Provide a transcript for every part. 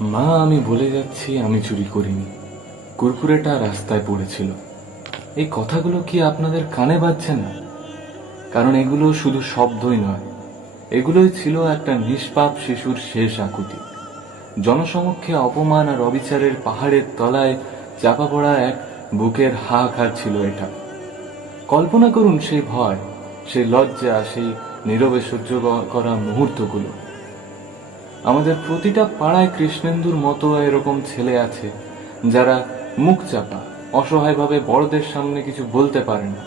মা, আমি বলে যাচ্ছি আমি চুরি করিনি। কুরকুরেটা রাস্তায় পড়েছিল। এই কথাগুলো কি আপনাদের কানে বাজছে না? কারণ এগুলো শুধু শব্দই নয়, এগুলোই ছিল একটা নিষ্পাপ শিশুর শেষ আকুতি। জনসমক্ষে অপমান আর অবিচারের পাহাড়ের তলায় চাপা পড়া এক বুকের হাহাকার ছিল এটা। কল্পনা করুন সেই ভয়, সেই লজ্জা, সেই নীরবে সহ্য করা মুহূর্তগুলো। আমাদের প্রতিটা পাড়ায় কৃষ্ণেন্দুর মতো এরকম ছেলে আছে যারা মুখ চাপা, অসহায়ভাবে বড়দের সামনে কিছু বলতে পারে না,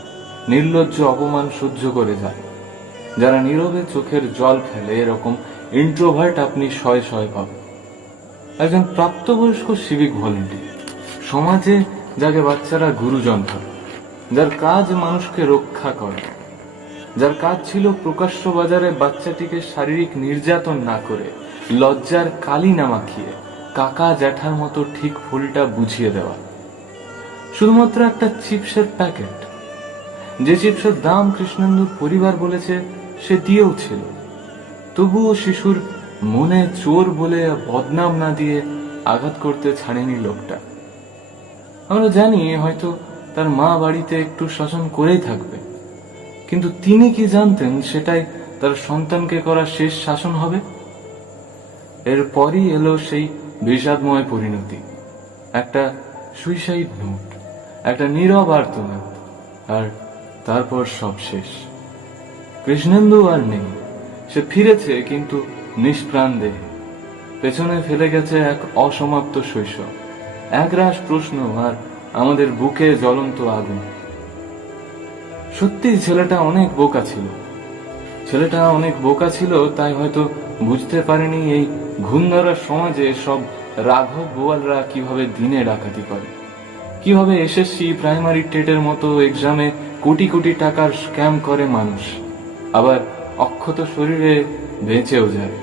নির্লজ্জ অপমান সহ্য করে যায়, যারা নীরবে চোখের জল ফেলে। এরকম ইন্ট্রোভার্ট আপনি শয়ে শয়ে পাবেন। একজন প্রাপ্তবয়স্ক সিভিক ভলেন্টিয়ার, সমাজে যাকে বাচ্চারা গুরুজন ভাবে, যার কাজ মানুষকে রক্ষা করা, যার কাজ ছিল প্রকাশ্য বাজারে বাচ্চাটিকে শারীরিক নির্যাতন না করে লজ্জার কালি না মাখিয়ে কাকা জ্যাঠার মতো ঠিক ফুলটা বুঝিয়ে দেওয়া। শুধুমাত্র একটা চিপসের প্যাকেট, যে চিপসের দাম কৃষ্ণেন্দুর পরিবার বলেছে সে দিয়েও ছিল, তবুও শিশুর মনে চোর বলে বদনাম না দিয়ে আঘাত করতে ছাড়েনি লোকটা। আমরা জানি হয়তো তার মা বাড়িতে একটু শাসন করেই থাকবে, কিন্তু তিনি কি জানতেন সেটাই তার সন্তানকে করা শেষ শাসন হবে? এরপরই এলো সেই বিষাদময় পরিণতি, একটা সুইসাইড নোট, একটা নীরব আর্তনাদ, আর তারপর সব শেষ। কৃষ্ণেন্দু আর নেই, সে ফিরেছে কিন্তু নিষ্প্রাণ দেহে। পেছনে ফেলে গেছে এক অসমাপ্ত শৈশব, একরাশ প্রশ্ন আর আমাদের বুকে জ্বলন্ত আগুন। সত্যি ছেলেটা অনেক বোকা ছিল, তাই হয়তো বুঝতে পারেনি এই ঘুণধরা সমাজে সব রাঘব বোয়ালরা কিভাবে দিনে ডাকাতি করে, কিভাবে এসএসসি, প্রাইমারি টেটের মতো এক্সামে কোটি কোটি টাকার স্ক্যাম করে মানুষ, আবার অক্ষত শরীরে বেঁচেও যায়।